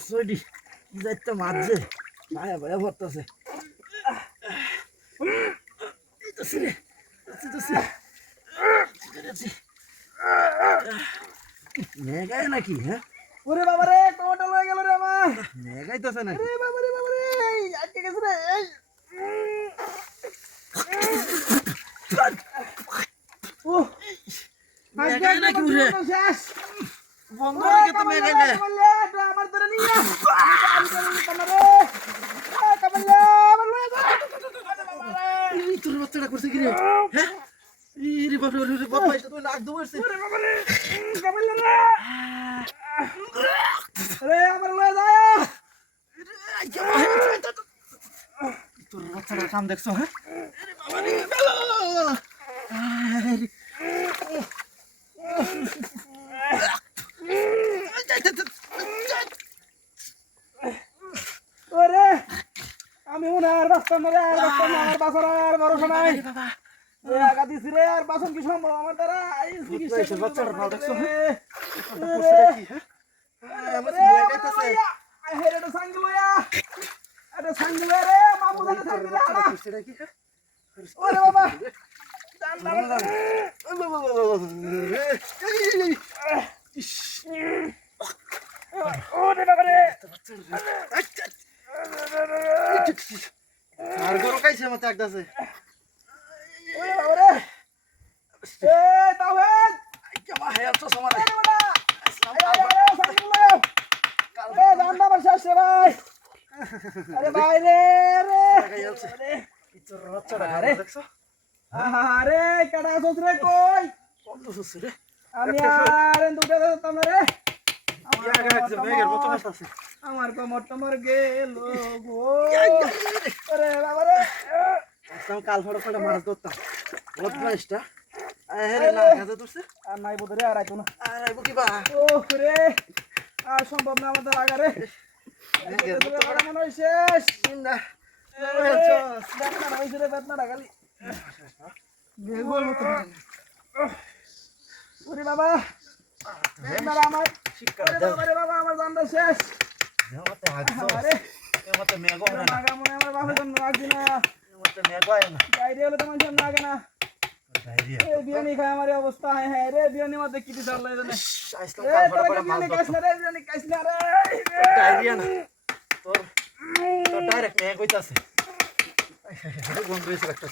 ছয়টি কি যাইতে মারছে ভায়া ভায়া ভরতেছে মেঘায় নাকি হ্যাঁ ওরে বাবা রে টমেটো লয়ে গেল রে আমার মেঘাইতেছে নাকি রে বাবা রে আটকে গেছে রে ও মেঘায় নাকি উঠে শেষ বন্ধ রেখে তো মেঘায় না আমার ধরে নিয়ে এই তোর বাচ্চাটা করছে কি রে হ্যাঁ রে বাবা রে বাবা এটা তো নাক ধরছে রে আমার লয়ে যায় তোর বাচ্চাটার কাম দেখছো হ্যাঁ ওরে আমি উনার বাস্তব মরে আর বাস্তব আমার বাসর আর ভরসা নাই বাবা আগা দিছি রে আর বাসন কি সম্ভব আমার দ্বারা বাচ্চাটার নাম দেখছো হ্যাঁ ওরে বাবা আর গরু খাইছে মতো একদাছে ওরে বাবা রে এ তাওহেদ কেমন হয়ে যাচ্ছ সমাজ আরে ভাই রে আরে কাটা আছোস রে কই আমি আর দুটা দিতাম রে আমার কমর টমর গেল গো আরে বাবা রে কাল ফটো ফটো মাছ ধরতাম বদমাইশটা আর নাই বোধ রে আর আইতো না আর আইবো কি বা ও রে আর সম্ভব না আমাদের আগা রে মনে হয় শেষ বেতনা হয়েছে রে বেতনা খালি ওরে বাবা আমার বাবা আমার জানটা শেষ আরে নাগা মনে আমার বাপের জন্য রাখছি না বাইরে হলে তো মানুষের নাগে না বিয়ানি খায় আমার অবস্থা হ্যাঁ রে বিয়ানি মধ্যে কি দিতে পারলো বিয়ানি খাইস না রে বিয়ানি খাইস না রে তোর ডাইরেক্ট মেয়ে কইতাছে বন্ধ হয়েছে একটা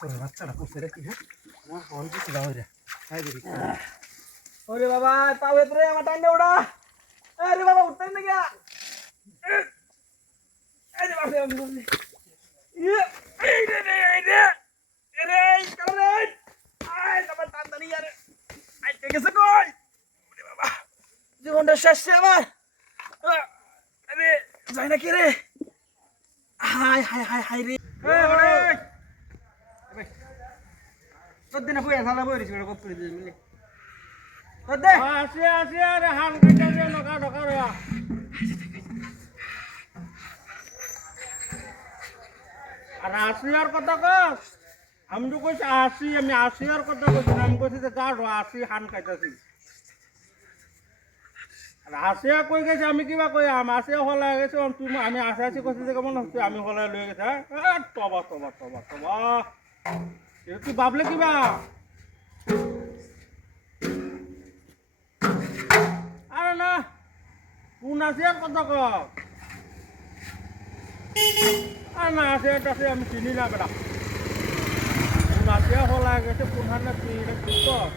তোর বাচ্চাটা করছে রে কি আমার ফোন দিছিল ওরে হাই দিদি ওরে বাবা তাও এতরে আমার টাইম ওড়া আরে বাবা উঠতেন না গিয়া আরে বাবা এই রে কারে আয় তোমার টানদানি আর আই গেছে কই ওরে বাবা জীবনটা শেষ আমার আরে যাই না কি রে হাই হাই হাই হাই রে তোর না পুয়া সালা বইরিস বড় কত দিস মিলে তোর দে আসি আরে হাল কাটা দে নকা ঢকা রে আর আসি আর কত কস আমি তো কইছি আসি আমি আসি আর কত কইছি আমি কইছি যে গাড়ো আসি হান কাটাছি আর আসিয়া কই গেছে আমি কিবা কই আসিয়া হলা গেছে তুমি আমি আসি কইছি যে কেমন হচ্ছে আমি হলা লয়ে গেছে তবা তবা তবা তবা তুই ভাবলে কিবা আরে না কোন আসিয়ার কথা ক আর না আসিয়াটাছে আমি চিনি না বেটা কোন আসিয়া হলা গেছে কোন হানে তুই এটা কি কর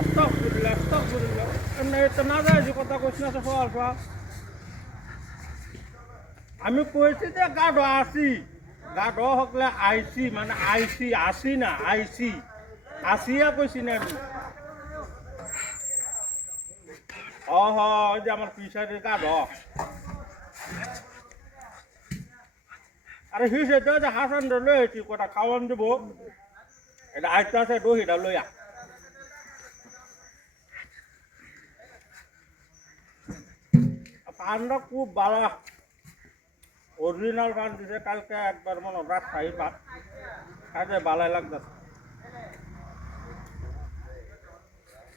আস্তাগফিরুল্লাহ এমনি তো না যায় যে কথা কইছ না সওয়াল সওয়াল আমি কইছি যে গাড়ো আসি গাড়ো হকলে আইসি মানে আইসি আসি না আইসি আসিয়া কইছি না আমি যে আমার পিছারে গাড়ো আরে হিসে তো যে হাসান লইছি কটা খাওয়ান দেব এটা আইতে আছে দহিটা লইয়া পানটা খুব ভালো অরিজিনাল পান দিছে কালকে একবার মনে রাজশাহী পান খাইতে ভালোই লাগতেছে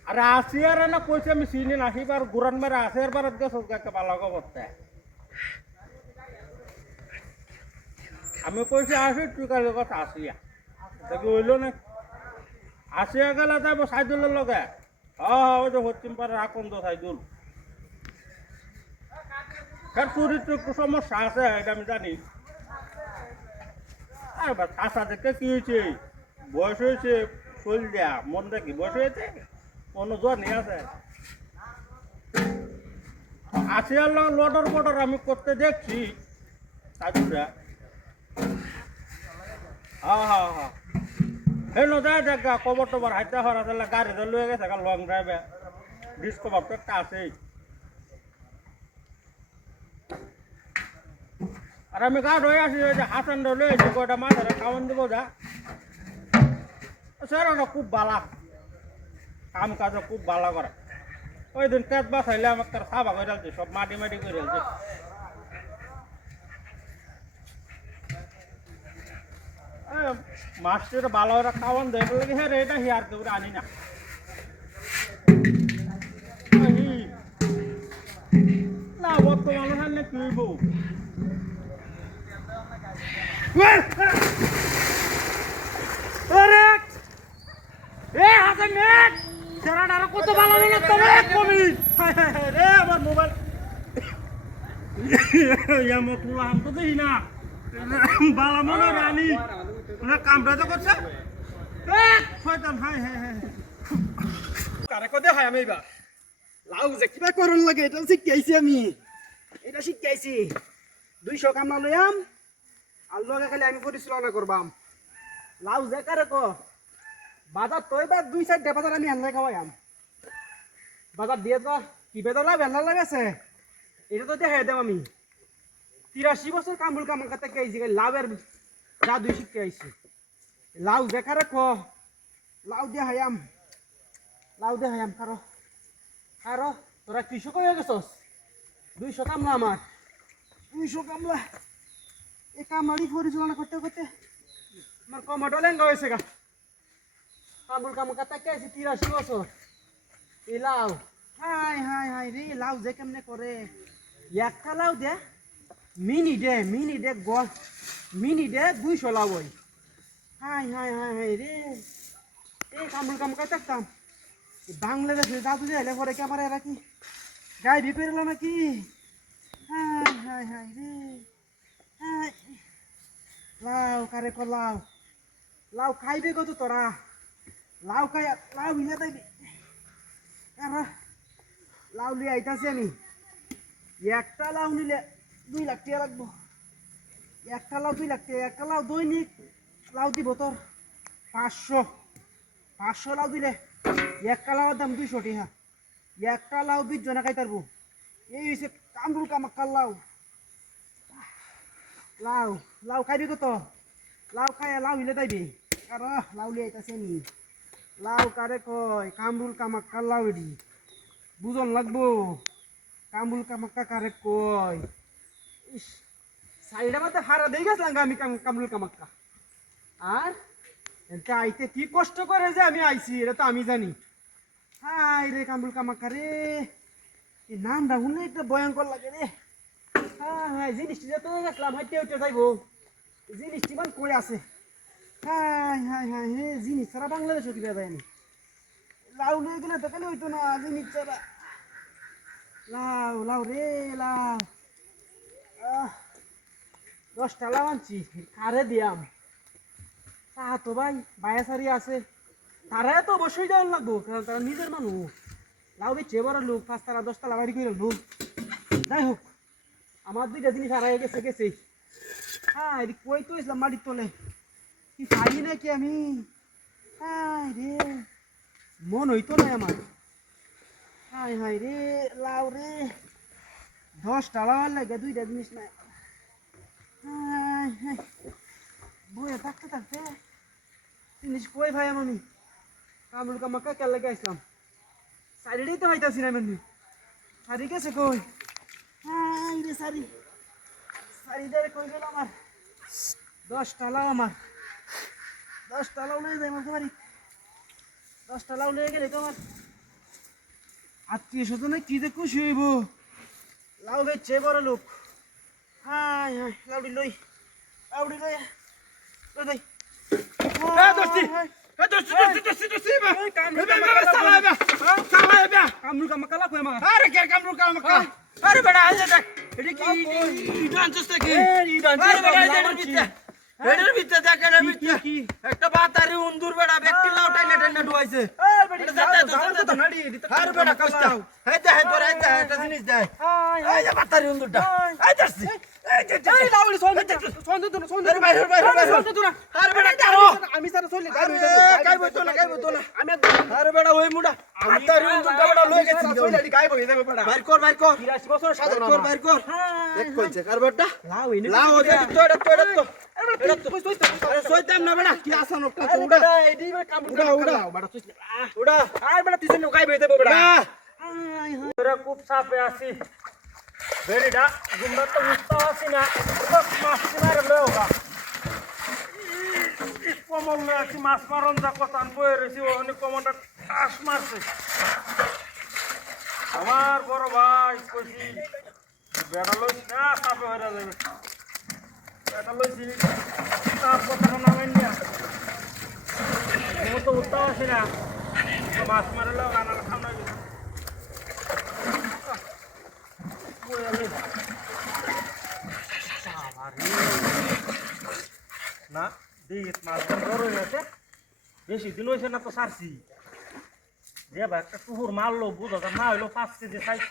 আরে আসিয়ার না কইছে আমি চিনি না সিবার গুরান মেরে আসিয়ার বারাত গেছে একটা ভালো করতে আমি কইছি আসি তুই কাজে কথা আসিয়া দেখি হইল না আসিয়া গেলে যাবো সাইদুলের লগে ওই যে হচ্ছিম পারে আকন্দ সাইদুল তার চরিত্র একটু সমস্যা আছে এটা আমি জানি আর বা চাষা দেখতে কি হয়েছে বয়স হয়েছে শৈল দেয়া মন দেখি বয়স হয়েছে অন্য জ্বর নিয়ে আছে আসিয়ার লডর বডর আমি করতে দেখছি সাইদুলরা হ্যাঁ হেন যায় দেখ কবর টবর হাইতে হরা তাহলে গাড়িতে লয়ে গেছে লং ড্রাইভে ডিসকভার তো একটা আছেই আর আমি গাঢ় হয়ে আসি ওই যে হাসান লয়ে এসে কয়টা মাথারে খাওয়ান দেবো যা সেটা খুব বালা কাম কাজ খুব বালা করে ওই দিন পেট বাসাইলে আমার তার সাবা করে রাখছে সব মাটি মাটি করে রাখছে মাছটা ভালো ওরা খাওয়ান দেয় বলে হ্যাঁ রে এটা হিয়ার কেউ আনি না না বর্তমানে সামনে কি হইব কত ভালো কমি রে আমার মোবাইল তুলাম তো দেখি না বালা মনে রানি কামড়া তো করছে শয়তান হাই হাই হাই কারে কদে হয় আমি এইবার লাউ যে কিবা করন লাগে এটা শিখাইছি আমি এটা শিখাইছি 200 কামলা লইয়াম আর লগে খালি আমি পরিচালনা করবাম লাউ যে কারে ক বাজার তো এবার 2-4 বাজার আমি আনলে খাওয়াইম বাজার দিয়ে তো কি বেদলা বেলা লাগাছে এটা তো দেখাই দেব আমি 83 বছর কামুল কামার কাছে কেজি লাউয়ের জাদু শিখাইছি লাউ যে কারে ক লাউ দেখাইম কারো তোরা কৃষক হয়ে গেছস 200 কামলা আমার 200 কামলা এই কামারি পরিচালনা করতে করতে আমার কমটো লেঙ্গা হয়েছে গা কামুল কাম কাটা কেছি 83 বছর এই লাউ হাই রে লাউ যে কেমনে করে একটা লাউ দে মিনি দে গল মিনি দে 200 লাউ ওই হাই রে এই কামুল কাম কাটাতাম বাংলাদেশে জাদু যে পরে ক্যামেরা রাখি গাই বিপেরলো নাকি হাই রে লাউ কারে ক লাউ খাইবে কত তোরা লাউ খাই লাউ মিলে তাইবি লাউ লিয়ে আইতাছি আমি একটা লাউ নিলে 2 লাখ টাকা লাগবো একটা লাউ 2 লাখ টাকা একটা লাউ দৈনিক লাউ দিব তোর 500 লাউ দিলে একটা লাউর দাম 200 টাকা একটা লাউ 20 জনা খাই পারবো এই হচ্ছে কামরুল কামাক্কার লাউ খাইবি কত লাউ খাই লাউ হিলে তাইবি আর লাউ লিয়ে আইতাছি আমি লাউ কারে কয় কামরুল কামাক্কার লাউ এডি বুঝন লাগবো কামরুল কামাক্কা কারে কয় ইস সাইডা মধ্যে হারা দিয়ে গেছিলাম আমি কামরুল কামাক্কা আর এটা আইতে কি কষ্ট করে যে আমি আইছি এটা তো আমি জানি হাই রে কামরুল কামাক্কা রে এই নামটা শুনে একটা ভয়ঙ্কর লাগে রে হ্যাঁ জিনিসটি যে তো গেছিলাম হাইতে উঠে যাইব জিনিসটি মান করে আছে হাই হে জিনিস ছাড়া বাংলাদেশে কিবা যায়নি লাউ নিয়ে গেলে তো কেন হইতো না জিনিস ছাড়া লাউ রে লাউ 10টা লাউ আনছি কারে দিয়াম তা তো ভাই বায়াসারি আছে তারা তো অবশ্যই দেওয়ার লাগবো কারণ তারা নিজের মানুষ লাউ বেচে বড় লোক 5 10 তালা বাড়ি করে লোক যাই হোক আমার 2টা জিনিস হারাই গেছে এদিক কই তো ইসলাম মাটির তলে কি পারি নাকি আমি রে মন হইতো না আমার হাই রে লাউ রে 10টা লাউ লাগে 2টা জিনিস নাই বইয়ে থাকতে জিনিস কই ভাই আমি কামরুল কামাক্কা কে লাগে আসলাম সারিটাই তো হইতাছি না আমি সারি গেছে কই রে সারিদারে কই গেল আমার 10টা লাউ আমার 10টা লাউ লয়ে যাই আমার বাড়ি 10টা লাউ লয়ে গেলে তো আমার আত্মীয় স্বজনে কি যে খুশি হইব লাউ বেচছে বড় লোক হাই হাই লাউডি লই লাউডি লই লই দই দোস্তি দোস্তি বা কামরু কামকালা কই মা আরে কে কামরু কামকা আরে বেটা আজ দেখ এটা কি ইডান চস্তে কি ইডান এটার ভিতরে দেখ এটার ভিতরে একটা বাতারি উন্দুর বেটা ব্যক্তি লাউ টাইনা টাইনা ডুয়াইছে আরে বেটা কষ্ট এই দে তোর এই দে এটা জিনিস দে এই যে বাতারি উন্দুরটা এই দেখছি এই লাউলি সন্দেহ আরে বাইরে আরে বেটা কারো আমি সারা চলে গাইবো তো না আমি আরে বেটা ওই মুডা বাতারি উন্দুরটা বেটা লই গেছি চলে গাইবো যাবে বড়া বাইর কর 83 বছর সাধনা বাইর কর দেখ কইছে কার বেটা লাউ ইনি লাউ ওটা তো এটা তো আরে সইতাম না বেটা কি আসান একটা তো উড়া এডি কামরু উড়া বড়া তুই উড়া আর বড়া তুই গাইবো যাবে বড়া তোরা খুব চাপে আছি বেড়িটা গুন্ডা তো বুঝতে পারছি না মাছ মারে লোক কমল লয়ে আছি মাছ মারন যা কথা বয়ে রয়েছি ওখানে কমলটা টাস মারছে আমার বড় ভাই কইছি বেড়া লইছি না চাপে হয়ে যাবে বেড়া লইছি তার কথাটা নামেন না তো উঠতে পারছি না মাছ মারলে রান্না খাওয়া গেছে না দিত মাছ বড় হয়ে গেছে বেশি দিন হয়েছে না তো সারছি যে ভাই একটা টুহুর মারলো বুঝা না হইলো 5 কেজি সাইজ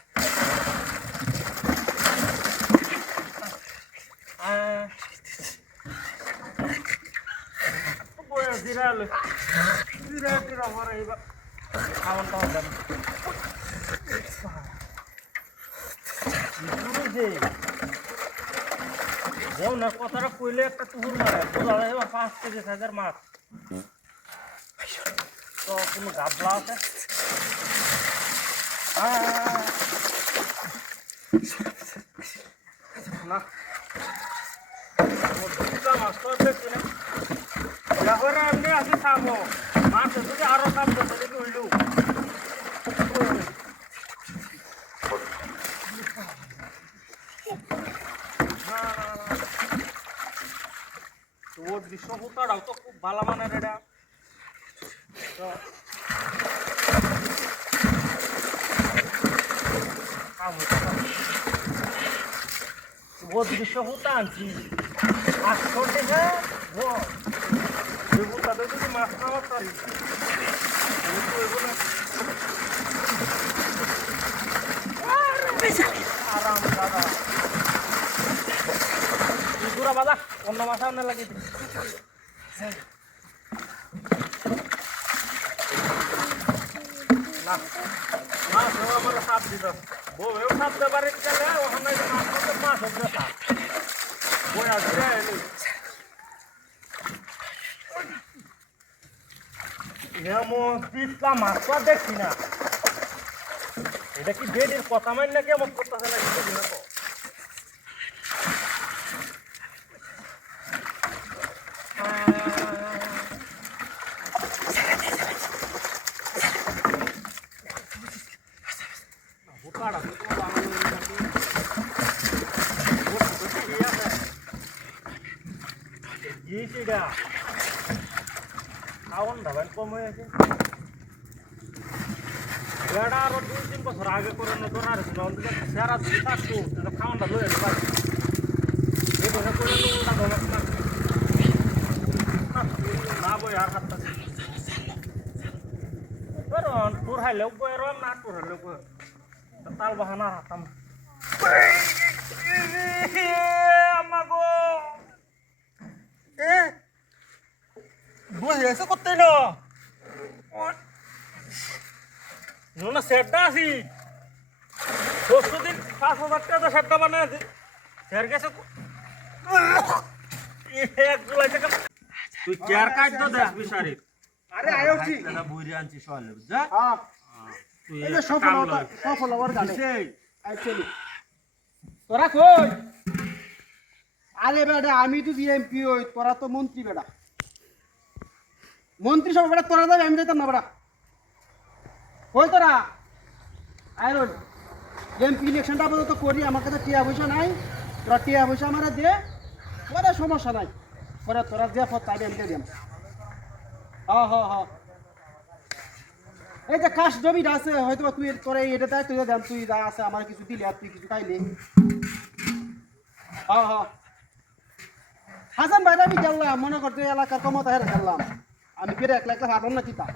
জিরা জিরা ভরা এবার খাওয়ানটা হবে যেও না কথাটা কইলে একটা টুহুর মারে বোঝা যায় 5 কেজি সাইজের মাছ তো কোনো গাবলা আছে না মাছ তো দেখছি না এখন এমনি আছি থামো মাছ যদি আরো কাম করতে দেখি হইল ওর দৃশ্য হুতাটাও তো খুব ভালো মানের এটা ও দৃশ্য হুতা আনছি মাছ করতে হ্যাঁ হুতাদের যদি মাছ খাওয়ার পারি আরাম দাদা পুরা বাজা অন্য মাছ আনতে লাগে না মাছ আমার সাপ দিত বউও সাপ দেবারে গেলে ওখানে মাছ করতে মাছ হবে সাপ বই আসবে এমন পিছলা মাছ তো দেখছি না এটা কি বেডের কথা মাইন নাকি এমন করতেছে না কিছু না তো খাওয়ান দাবান কম হয়ে আছে বেড়া আরো 2-3 বছর আগে করে নতুন আর সেরা যদি থাকতো খাওয়ানটা ধরে পারি এই বছর করে না বই আর হাতটা টুর হাইলেও বইয়ের না টুর হাইলেও বই তাল বাহানা হাতাম আমাগো বুঝে এসে করতে না সেটটা আছি 600 দিন 5,000 টাকা সেটটা বানায় স্যার গেছে তুই চেয়ার কাট তো দেখ বিশারি আরে আয়োছি না বুইরে আনছি সলে যা হ্যাঁ তুই এই যে সফল হওয়ার গানে সেই অ্যাকচুয়ালি তোরা কই আরে বেটা আমি তো এমপি হই তোরা তো মন্ত্রী বেটা মন্ত্রী সব বেটা তোরা যাবে আমি যাইতাম না বেটা কই তোরা আয়রন এমপি ইলেকশনটা আপাতত করি, আমার কাছে টিয়া পয়সা নাই, তোরা টিয়া পয়সা আমার দে, পরে সমস্যা নাই, পরে তোরা যে পথ চাইবে আমি দিম। এই যে কাশ জমিটা আছে হয়তো তুই তোর এটা দেয়, তুই দেন, তুই যা আছে আমার কিছু দিলে আর তুই কিছু খাইলি। হাসান ভাই আমি গেলাম, মনে করতে এলাকার ক্ষমতা হেরে গেলাম, আমি ফিরে একলা একলা ভাবলাম না চিতা।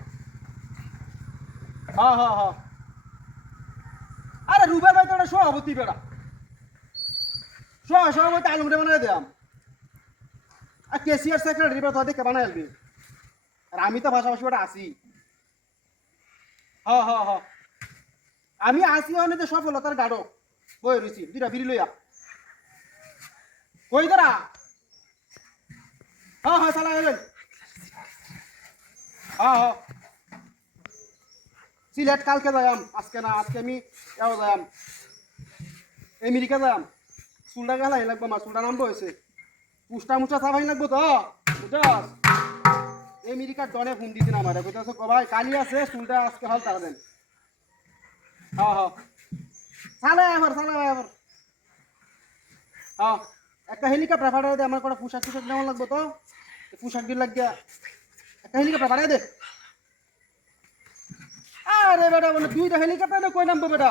আরে রুবেল ভাই তো ওটা সভাপতি বেড়া, সভাপতি আলমরে বানাই দিলাম, আর কেসিআর সেক্রেটারি বেড়া তো দেখে বানাই আসবি, আর আমি তো ভাষাভাষি বেড়া আসি। আমি আসি অনেক সফলতার গাড়ো বই রয়েছি, দুইটা বিড়ি লইয়া কই দাঁড়া। চালা গেলেন। সিলেট কালকে যাইম, আজকে না, আজকে আমি এও যাইম, আমেরিকা যাইম, চুলটা গেলাই লাগবো, আমার চুলটা নামবো হয়েছে, পুষ্টা মুষ্টা চাপাই লাগবো তো, বুঝছস? আমেরিকার ডনে ফোন দিয়েছেন আমার, বুঝতেছ ভাই কালি আছে, চুলটা আজকে হল তারা দেন। চালাই আবার একটা হেলিকপ্টার পাঠাই দে, আমার কোনো পোশাক টুশাক নেওয়া লাগবো তো, পোশাক দিয়ে লাগিয়া একটা হেলিকপ্টার পাঠাই দে। আরে বেটা মানে দুইটা হেলিকপ্টার কই নামবো বেটা,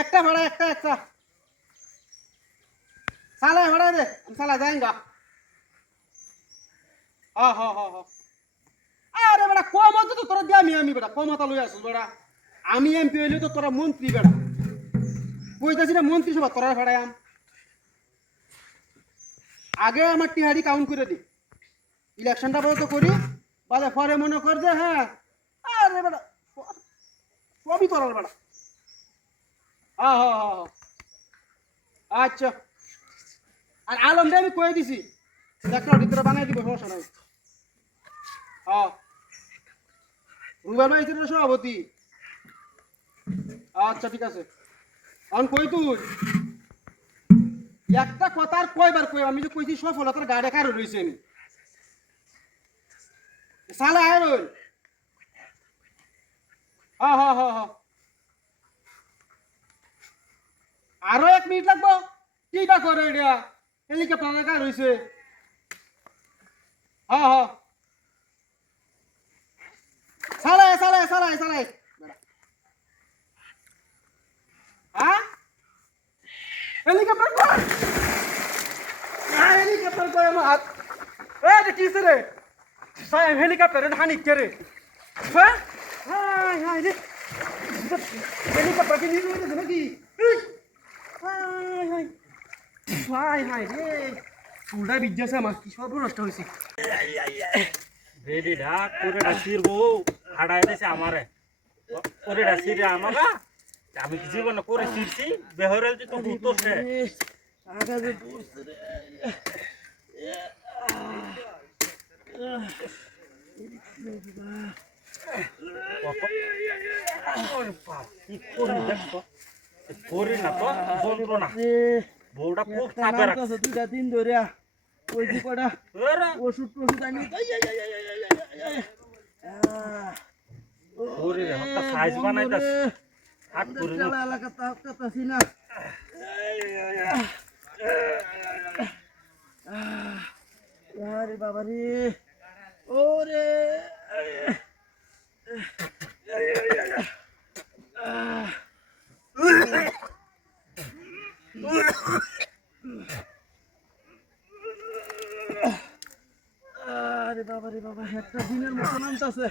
একটা ভাড়া একটা চালাই ভাড়াই দে, আমি চালাই যাইঙ্গা। আরে বেটা কম হতো তো তোরা দিয়ে আমি বেটা কমতা লই আসো বেটা, আমি এমপি হইলে তো তোরা মন্ত্রী বেটা, কইতাছি না মন্ত্রিসভা তোরা ভাড়ায়াম, আগে আমার টিহারি কাউন্ট করে দি, ইলেকশনটা বলতো করি, বাদে পরে মনে কর যে হ্যাঁ, আরে বেটা সবই তোরার বেটা। আচ্ছা, আর আলমটা আমি কয়ে দিছি, দেখো ভিতরে বানাই দিব, সমস্যা নাই। রুবেল ভাই তোর সভাপতি, আচ্ছা ঠিক আছে। এখন কই তুই একটা কথা আর কয়বার কই, আমি যে কইছি সফলতার গাড়ি কারো রয়েছে, আমি সালা আয়রন। আরো 1 মিনিট লাগবো, কিটা করে এটা হেলিকপ্টার কার হয়েছে। চালাই হ্যাঁ, হেলিকপ্টার কই, হেলিকপ্টার কই আমার, এটা কিসে রে সাহেব, হেলিকপ্টার এটা হানি কে রে, হ্যাঁ রে হেলিকপ্টার কি নিয়ে গেছে নাকি, হাই রে চুলটা বিজ্ঞাসে আমার কি সব নষ্ট হয়েছে। রেডি ঢাক করে ডাকির বউ হাড়াই দিয়েছে আমারে, করে ডাকিরে আমারা আমি কি জীবন করে শিরছি বেহরেল তো উত্তরছে আগাজে পড়ছে রে, কি করি দেখো, করি না তো যন্ত্রণা, বউটা খুব চাপে রাখছে, দুটা দিন ধরে ওই যে কটা ওষুধ টষুধ আনি করি রে একটা সাইজ বানাইতাছে হাত করে এলাকা তাকাতাছি না, আরে বাবা রে, ওরে আরে বাবা রে বাবা, একটা দিনের মতো নামতেছে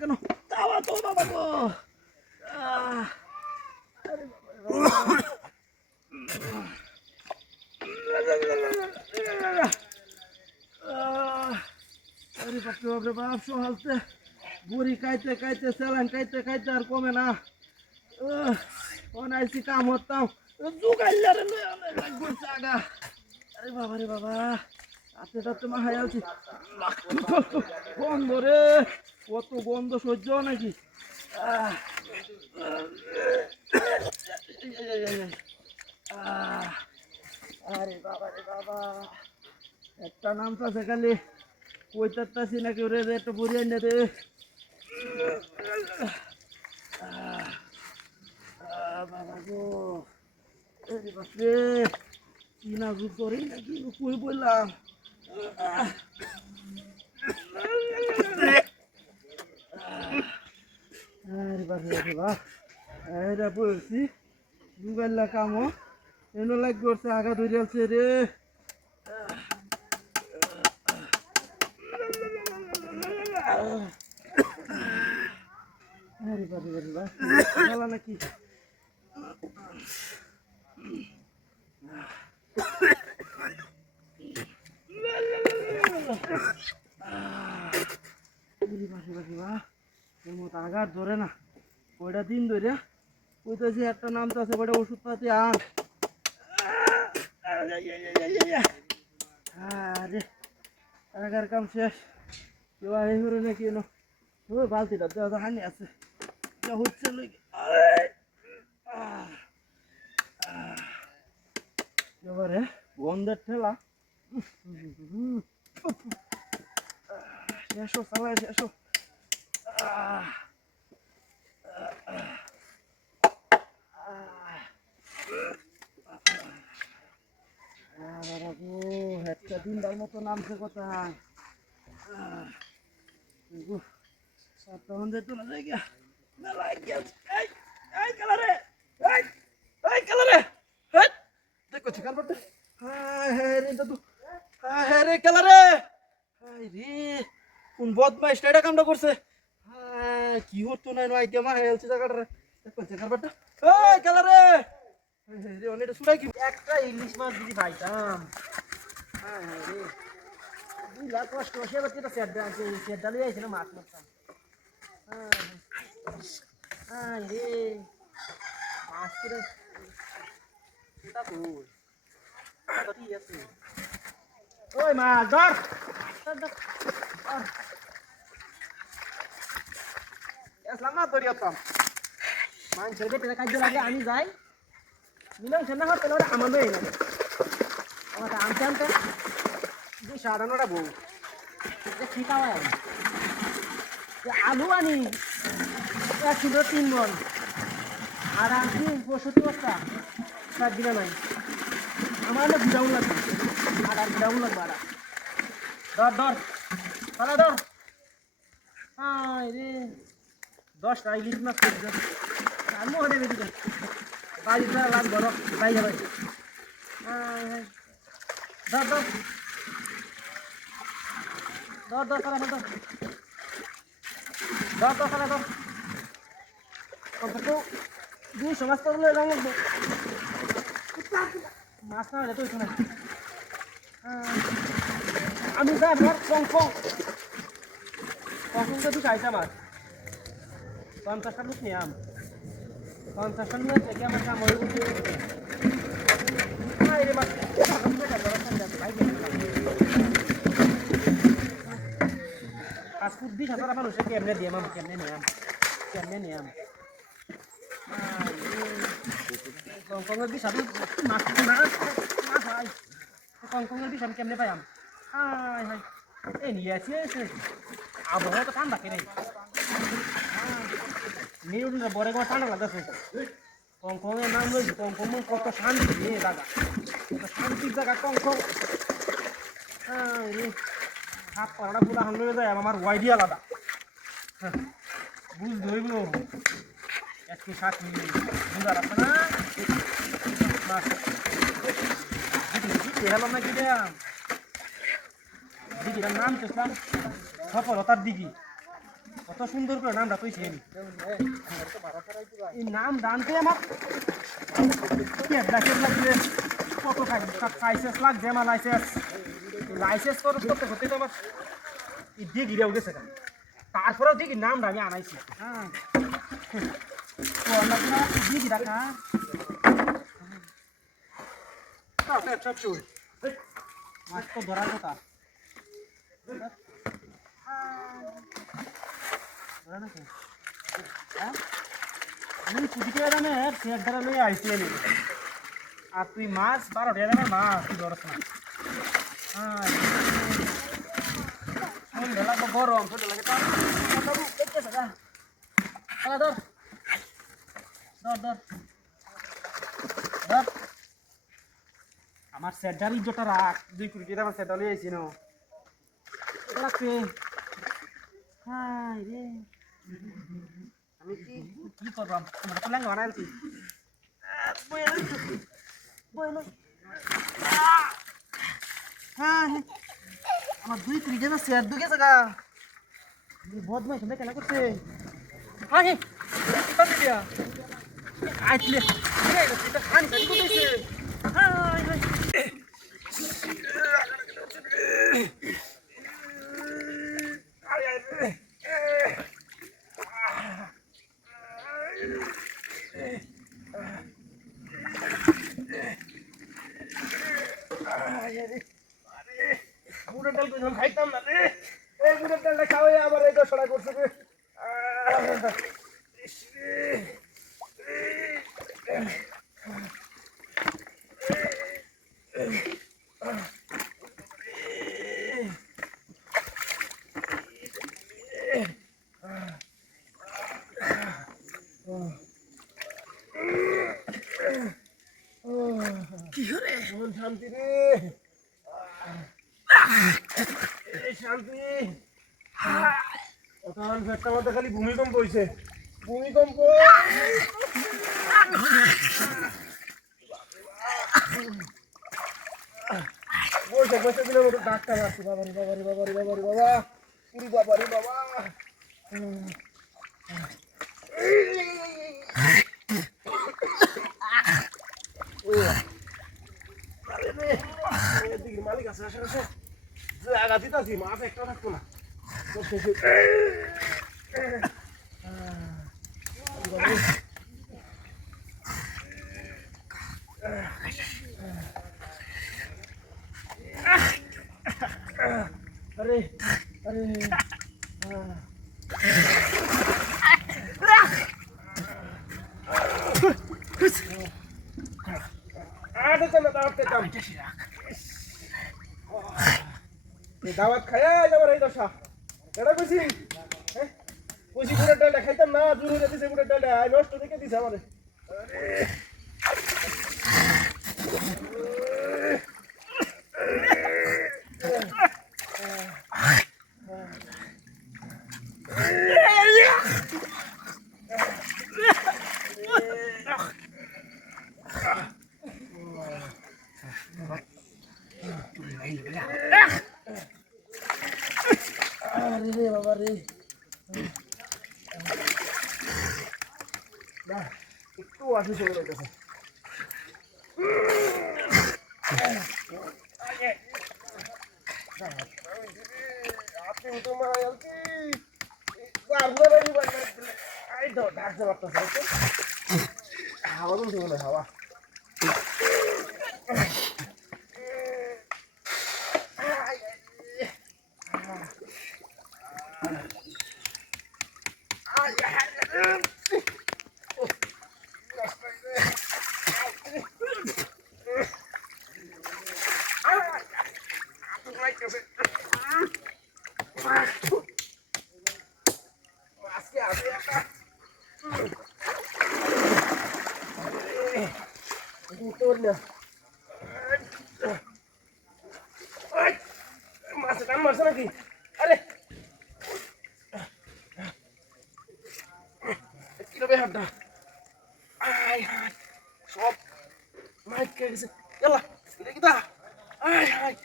কেন তাওয়া তো বাবা গো, আরে বাপরে বাপ সহালতে বুড়ি খাইতে খাইতে স্যালাইন খাইতে খাইতে আর কমে না, অনাইছি কাম হতাম জুগাইলারে ঘুরছে আগা, আরে বাবা রে বাবা আস্তে আস্তে মা হাই আছি, গন্ধ রে কত গন্ধ সহ্য নাকি, আরে বাবা রে বাবা একটা নামতাছে খালি কইতাছি নাকি রে একটা বুড়ি এনে রে, বাবা গো এই বাপরে কি না জুত করি নাকি কই বললাম আরে বাপরে বাবা এটা বলছি দুবেলা কামো এনো লাগ করছে আগা ধরে আছে রে আরে বাপরে বাবা বলা নাকি আঘাত ধরে না ওইটা দিন ধরে ওইটা যে একটা নাম তো আছে ওইটা ওষুধ পাতি আন আরে আগার কাম শেষ কেউ আই করে নাকি ওই বালতিটা দেওয়া হানি আছে যা হচ্ছে এবারে বন্ধের ঠেলা শেষ চালায় শেষ একটা দিনটার মতো নামছে কোথায় সাতটা ঘন্টা তোলা যায় গিয়া মেলায় গেছে এই কালারে এই কালারে দেখো চিকার করতে হ্যাঁ রে দাদু হ্যাঁ রে কালারে হাই রে কোন বদমাইশ এটা কামটা করছে হ্যাঁ কি হতো না আইতে আমার হেলছে জায়গাটা দেখো চিকার করতে এই কালারে রে অনেকটা সুড়াই কি একটা ইলিশ মাছ দিদি পাইতাম হ্যাঁ রে দুই লাখ কষ্ট সে বাচ্চাটা সেট ডালি আইছে না মাছ মারতাম হ্যাঁ রে মাছ করে এটা তো ঠিক আছে ওই মাছ ধর আসলাম না ধরিয়াতাম মানুষের বেটে কাজ লাগে আমি যাই মিলন সেনা হতে ওরা আমার মেয়ে না আমার আনতে আনতে দুই সাড়ানোটা বউ ঠিক হয় আলু আনি 1 কিলো 3 মন আর আনছি 65 বস্তা 4 দিনে নাই আমার না বিরাউন লাগবে আর বিরাউন লাগবে আর ধর ধর পালা ধর হাই রে 10টা ইলিশ মাছ করছে আলু হয়ে বেরিয়ে বাড়ি ধরা লাগবে বাই যাবে ধর ধর ধর ধর পালা ধর ধর ধর পালা ধর অন্তত 200 মাছ করলে লাগবে মাছ না হলে তো এখানে আমি যাই আমার কঙ্কং তো চাইছে আমার 50টা লুট নিয়ে 50টা নিয়ে থেকে আমার কাম হয়ে গেছে রে মাছ কাজ কুদ দিস হাজার মানুষে কেমনে দিয়ে মাম কেমনে নিয়াম কঙ্কংয়ের দিস আমি মাছ হয় কঙ্কংয়ের দিস আমি কেমনে পাইম হাই হাই এই নিয়ে আসি আবহাওয়া তো ঠান্ডা কেনে নিউন বড় বড় ঠান্ডা লাগতেছে কঙ্কংয়ের নাম রয়েছে কঙ্কং কত শান্তি জায়গা কত শান্তির জায়গা কঙ্কং হাত পাড়া পুরা হামলে যায় আমার ওয়াইডি আলাদা বুঝ ধরগুলো একটু শাক বুঝার আছে না মাছ হেলাম না কি দিঘিটার নাম চললাম সফলতার দিঘি কত সুন্দর করে নামটা তুই এই নাম জানতে আমার কত লাইসেন্স লাগবে আমার লাইসেন্স করতে করতে তো আমার এই দিঘিটা উঠেছে কেন তারপরেও দিঘির নামটা আমি আনাইছি হ্যাঁ দিঘি রাখা মাছ তো ধরার কথা আমি ছুটিতে দামে শেয়ারদারা লই আইসি আর তুই মাছ 12 টাকা দামের মাছ তুই ধরস না সন্ধ্যা লাগবে গরম ছোট লাগে ধর ধর আমার সেটার ইজ্জতটা রাখ 2 কোটি টাকা আমার সেটা লইছি না রাখবে হাই রে আমি কি করবাম আমার তো ল্যাঙ্গা বানাইছি বইলো হ্যাঁ আমার 2 কোটি টাকা শেয়ার দুকে জায়গা বদমাই শুনে কেন করছে আগে কিটা দিয়া আইতলে এটা খান খালি করতেছে হাই হাই বুড়ের ডাল তো খাইতাম না রে এই বুড়ের ডালটা খাওয়াই আবার এই দশটা করছে রে কি হরে শান্তি রে শান্তি এখন ফেরটার মধ্যে খালি ভূমিকম্প হয়েছে ভূমিকম্প বসে বসে দিলে মতো ডাক্তার আসছে বাবারি বাবারি বাবারি বাবারি বাবা পুরি বাবারি বাবা মালিক আছে আশেপাশে জায়গা দিতেছি মাছ একটা থাকতো না আরে আরে দাওয়াত খায়া যাবার এই দশা এটা বুঝি হ্যাঁ বুঝি বুড়ের ডালটা খাইতাম না জুড়ে দিছে বুড়ের ডালটা নষ্ট দেখে দিছে আমারে রে বাবা রে না একটু আসি চলে গেছে আপনি তো মায়াল কি বারবার আই তো ডাকতে পারতেছে হাওয়া তো চলে হাওয়া মাছটা মারছে নাকি আরে কিলো বেহারটা আয় হায় সব মাইক কে গেছে ইয়াল্লা এটা কি তা আয় হায়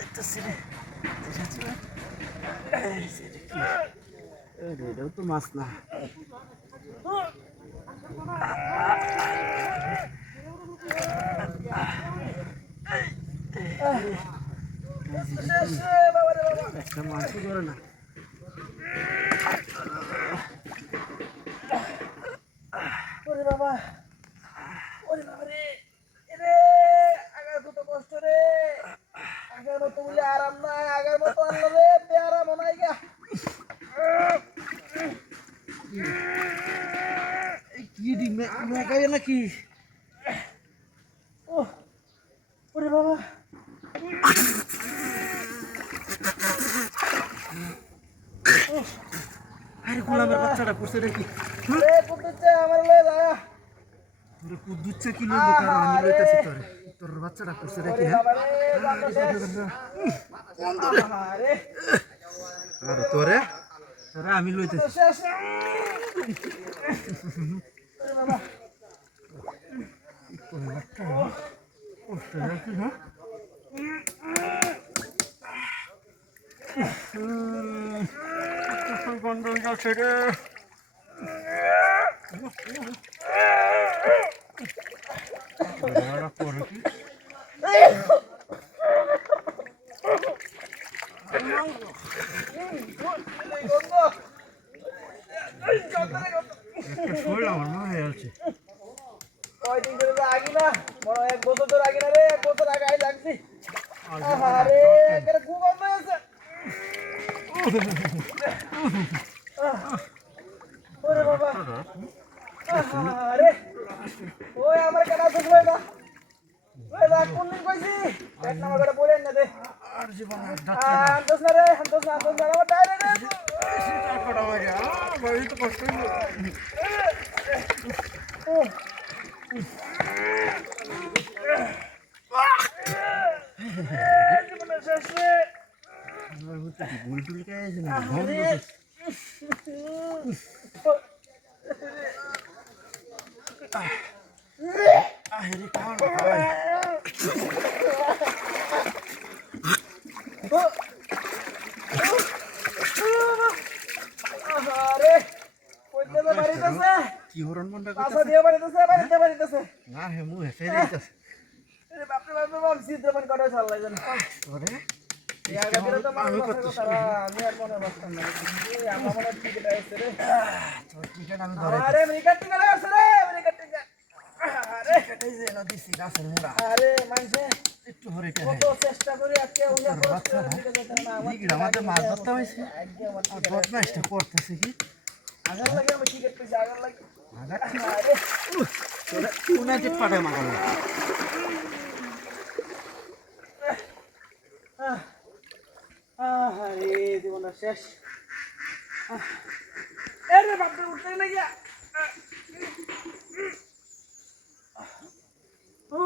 এটা সিরে এটাও তো মাছ না একটা মাছও ধরে না ওরে বাবা রে রে আগের মতো কষ্ট রে আগের মতো বলে আরাম নাই আগের মতো আনলো রে বেআরাম নাই গা কি দি মেঘাই নাকি ও ওরে বাবা আমার বাচ্চাটা পড়ছে রে কি রে কুদুচ্ছে আমার লয়ে যায় তোরে কুদুচ্ছে কি লইলো কারণ আমি লইতাছি তোরে তোর বাচ্চাটা পড়ছে রে কি বাবা রে জানতো শেষ আরে আর তোরে তোরে আমি লইতাছি শেষ বাবা পড়ছে রে কি হ্যাঁ গন্ধ যাচ্ছে রে করে কি একটা শরীর আমার মনে হয়ে যাচ্ছে কয়দিন ধরে তো আগে না বড় 1 বছর ধরে আগে না রে 1 বছর আগে আই লাগছি আরে এর খুব গন্ধ আছে ওরে বাবা আরে ওই আমার কাটা তো ওই দা কোন দিন কইছি এক নাম্বার করে বলেন না দে আর জীবন আন্তস না রে আন্তস না আমার ডাইরেক্ট টাকাটা মারি বাড়ি তো কষ্ট ভুল টুল খাইছে না আরে কার ভাই আরে কইতে তো বাড়িতেছে কি হরন মনটা পাছা দিয়ে বাড়িতেছে না হে মু হেসে যাইতাছে আরে বাপ রে বাপ সিদ্ধ মান কাটা চাল লাগে না ওরে ইয়ার গেলে তো আমি করতেছি আমি আর মনে বসতাম না এই আমার মনে টিকেট আইছে রে তোর টিকেট আমি ধরে আরে মিনিকেট টিকেট আইছে রে মিনিকেট টিকেট আরে এই যে নদী সিগাসের মুড়া আরে মানছে একটু হরে কে কত চেষ্টা করি আজকে উইয়া করতে না কি গিরা আমাদের মাছ ধরতে হইছে আজকে আমার আর বদমাইশটা করতেছে কি আগার লাগে আমি টিকেট পেয়েছি আগার লাগে আগা আরে তোরা ইউনাইটেড পাঠায় মাগাল আরে জীবন শেষ আরে বাপ রে উঠতে না গিয়া ও